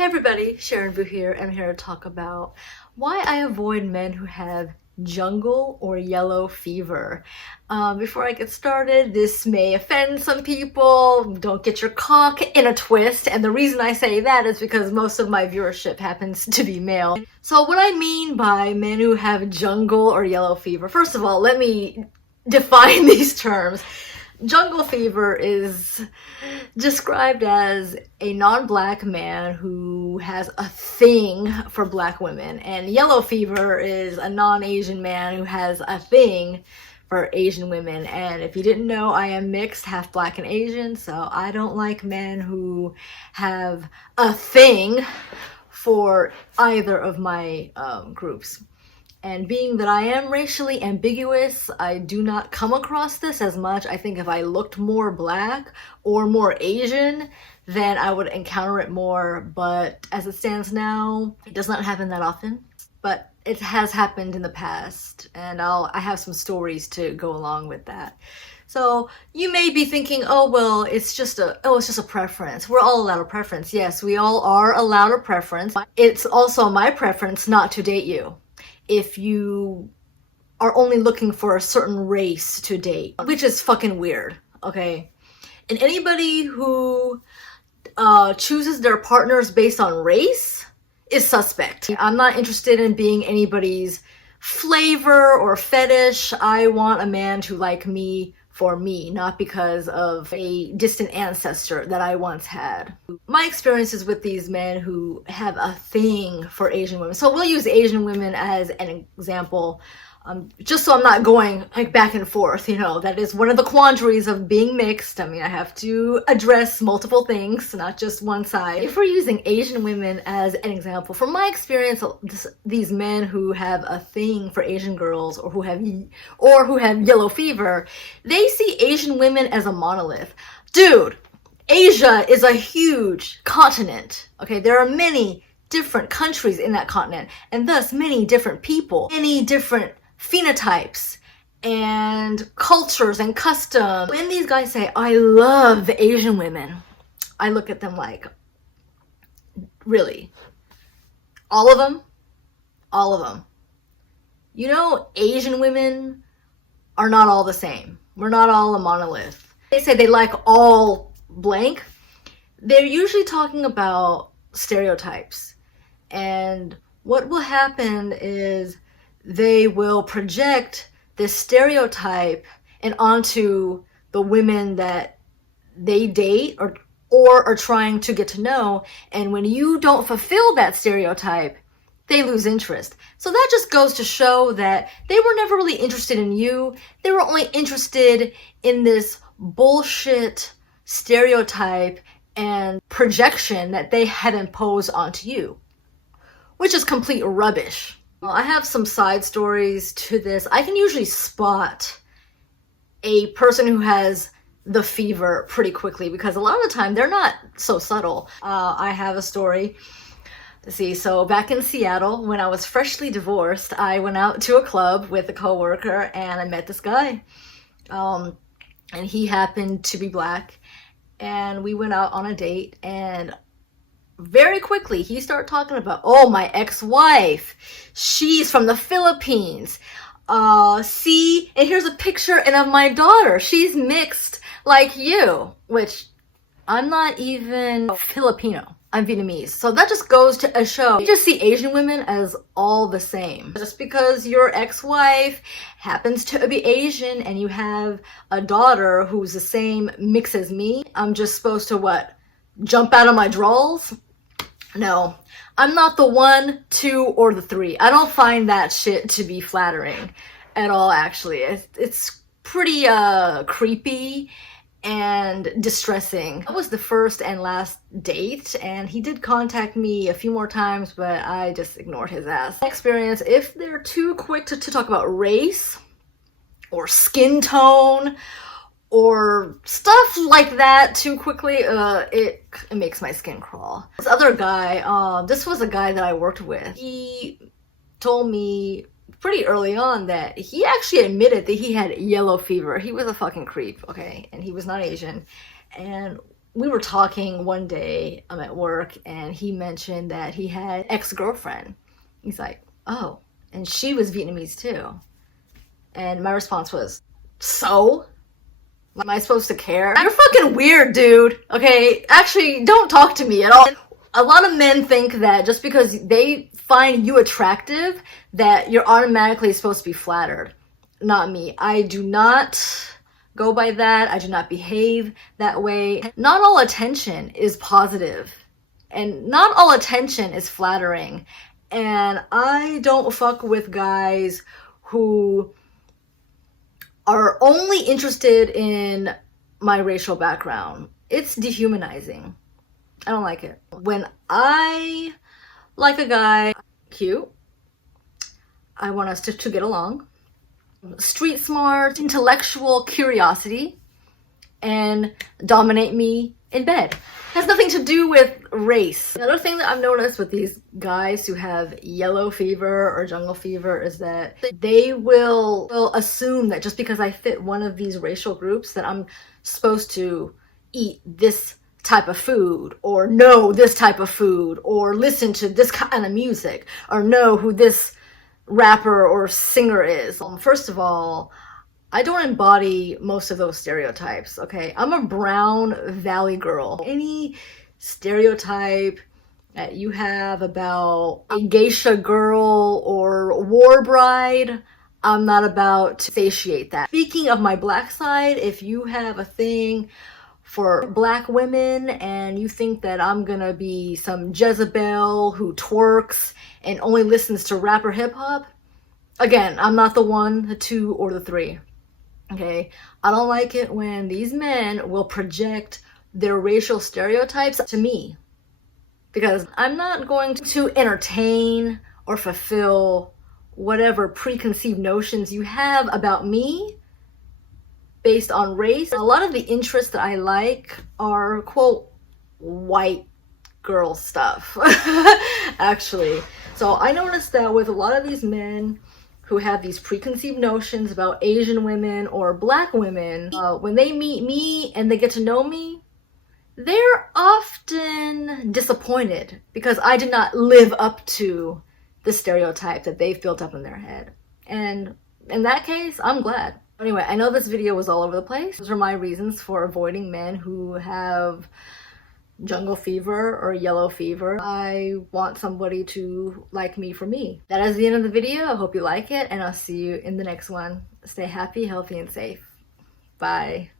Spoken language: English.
Hey everybody, Sharon Vu here. I'm here to talk about why I avoid men who have jungle or yellow fever. Before I get started, this may offend some people. Don't get your cock in a twist. And the reason I say that is because most of my viewership happens to be male. So what I mean by men who have jungle or yellow fever, first of all, let me define these terms. Jungle fever is described as a non-black man who has a thing for black women, and yellow fever is a non-Asian man who has a thing for Asian women. And if you didn't know, I am mixed, half black and Asian, so I don't like men who have a thing for either of my groups. And being that I am racially ambiguous, I do not come across this as much. I think if I looked more black or more Asian, then I would encounter it more. But as it stands now, it does not happen that often. But it has happened in the past, and I have some stories to go along with that. So you may be thinking, oh, well, it's just a preference. We're all allowed a preference. Yes, we all are allowed a preference. It's also my preference not to date you if you are only looking for a certain race to date, which is fucking weird, okay? And anybody who chooses their partners based on race is suspect. I'm not interested in being anybody's flavor or fetish. I want a man to like me for me, not because of a distant ancestor that I once had. My experiences with these men who have a thing for Asian women. So we'll use Asian women as an example, just so I'm not going like back and forth, you know. That is one of the quandaries of being mixed. I mean, I have to address multiple things, not just one side. If we're using Asian women as an example, from my experience, these men who have a thing for Asian girls or who have yellow fever, they see Asian women as a monolith. Dude, Asia is a huge continent, okay? There are many different countries in that continent, and thus many different people, many different phenotypes and cultures and customs. When these guys say, I love Asian women, I look at them like, really? All of them? All of them. You know, Asian women are not all the same. We're not all a monolith. They say they like all blank. They're usually talking about stereotypes. And what will happen is they will project this stereotype and onto the women that they date or are trying to get to know. And when you don't fulfill that stereotype, they lose interest. So that just goes to show that they were never really interested in you. They were only interested in this bullshit stereotype and projection that they had imposed onto you, which is complete rubbish. I have some side stories to this. I can usually spot a person who has the fever pretty quickly because a lot of the time they're not so subtle. I have a story. Let's see, so back in Seattle, when I was freshly divorced, I went out to a club with a coworker and I met this guy. And he happened to be black. And we went out on a date, and very quickly he started talking about, oh, my ex-wife, she's from the Philippines. See, and here's a picture and of my daughter. She's mixed like you, which I'm not even Filipino. I'm Vietnamese. So that just goes to show, you just see Asian women as all the same. Just because your ex-wife happens to be Asian and you have a daughter who's the same mix as me, I'm just supposed to what? Jump out of my drawers? No. I'm not the 1, 2, or the 3. I don't find that shit to be flattering at all, actually. It's pretty creepy and distressing. That was the first and last date, and he did contact me a few more times, but I just ignored his ass. Experience, if they're too quick to talk about race or skin tone or stuff like that too quickly, it makes my skin crawl. This other guy, this was a guy that I worked with. He told me pretty early on that he actually admitted that he had yellow fever. He was a fucking creep, okay? And he was not Asian. And we were talking one day at work, and he mentioned that he had an ex-girlfriend. He's like, oh, and she was Vietnamese too. And my response was, so? Am I supposed to care? You're fucking weird, dude. Okay, actually, don't talk to me at all. A lot of men think that just because they find you attractive, that you're automatically supposed to be flattered. Not me. I do not go by that. I do not behave that way. Not all attention is positive, and not all attention is flattering. And I don't fuck with guys who are only interested in my racial background. It's dehumanizing. I don't like it. When I like a guy, cute, I want us to get along, street smart, intellectual curiosity, and dominate me in bed. It has nothing to do with race. Another thing that I've noticed with these guys who have yellow fever or jungle fever is that they will assume that just because I fit one of these racial groups that I'm supposed to eat this type of food, or know this type of food, or listen to this kind of music, or know who this rapper or singer is. First of all, I don't embody most of those stereotypes, okay? I'm a brown valley girl. Any stereotype that you have about a geisha girl or war bride, I'm not about to satiate that. Speaking of my black side, if you have a thing for black women and you think that I'm gonna be some Jezebel who twerks and only listens to rap or hip hop, again, I'm not the one, the two, or the three. Okay, I don't like it when these men will project their racial stereotypes to me, because I'm not going to entertain or fulfill whatever preconceived notions you have about me based on race. A lot of the interests that I like are, quote, white girl stuff, actually. So I noticed that with a lot of these men who have these preconceived notions about Asian women or black women, when they meet me and they get to know me, they're often disappointed because I did not live up to the stereotype that they've built up in their head. And in that case, I'm glad. Anyway, I know this video was all over the place. Those are my reasons for avoiding men who have jungle fever or yellow fever. I want somebody to like me for me. That is the end of the video. I hope you like it, and I'll see you in the next one. Stay happy, healthy, and safe. Bye.